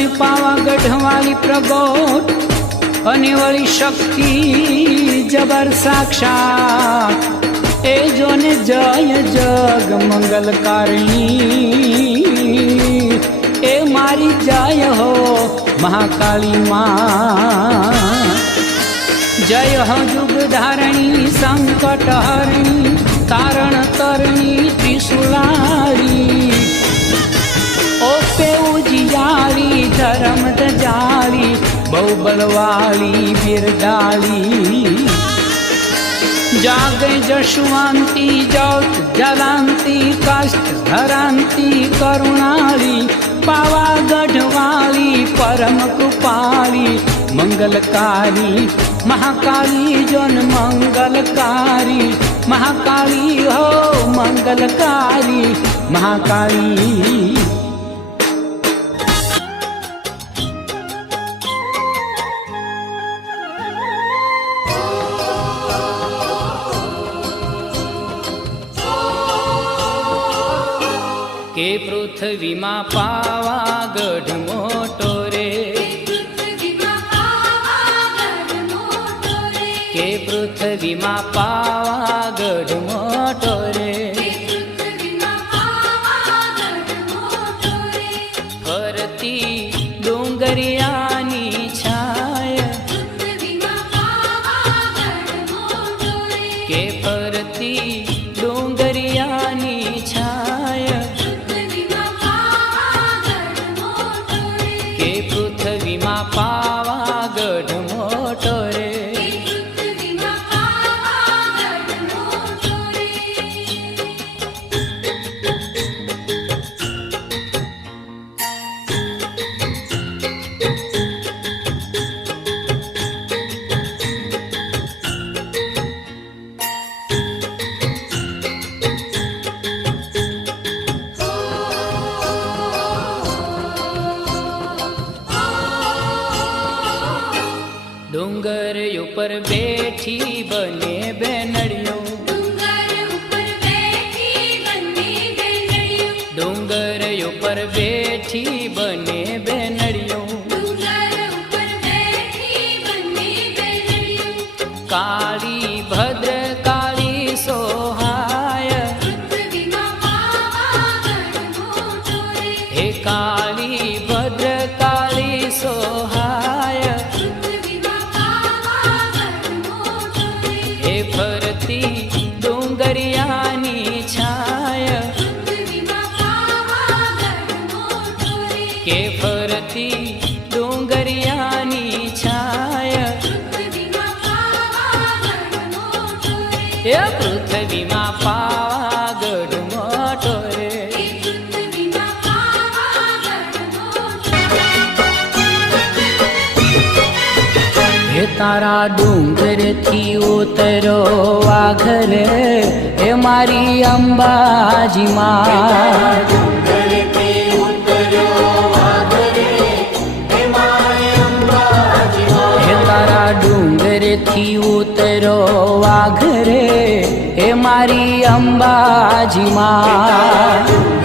અને પાવાગઢ વાળી પ્રગટ અને વળી શક્તિ જબર સાક્ષાત એ જોને જય જગ મંગલકારિણી એ મારી જય હો મહાકાળી માં જય હો જુગ ધારણી સંકટ હરણી તારણ તરણી ત્રિશુલાળી ઓ પેઉજિયાળી ધર્મ દજાળી બહુ બલવાળી બિરદાળી જાગે જશવંતી જ્યોત જલાંતી કાષ્ટ ધરાંતી કરુણાળી પાવાગઢ વાળી પરમ કૃપાળી મંગલકારી મહાકાળી જોન મંગલકારી મહાકાળી હો મંગલકારી મહાકાળી કે પૃથ્વીમાં પાવાગઢ મોટો રે કે પૃથ્વીમાં પાવાગઢ મોટો રે ફરતી ડુંગરિયાની છાય કે ફરતી ડુંગરિયાની છાય કે પૃથ્વીમાં પાવાગઢ મોટો રે ડુંગર ઉપર બેઠી બને બેનડીઓ ડુંગર ઉપર બેઠી બને બેનડીઓ કાળી ભદ્ર કાળી સોહાય હે કાળી ભદ્ર કાળી સોહાય ફરતી ડુંગરિયાની છાય કે ફરતી ડુંગરિયાની છાય એ પૃથ્વીમાં પાવાગઢ મોટો રે હે તારા ડુંગરથી ઉતરો વાઘરે હે મારી અંબાજી માં હે તારા ડુંગરથી ઉતરો વાઘરે હે મારી અંબાજી માં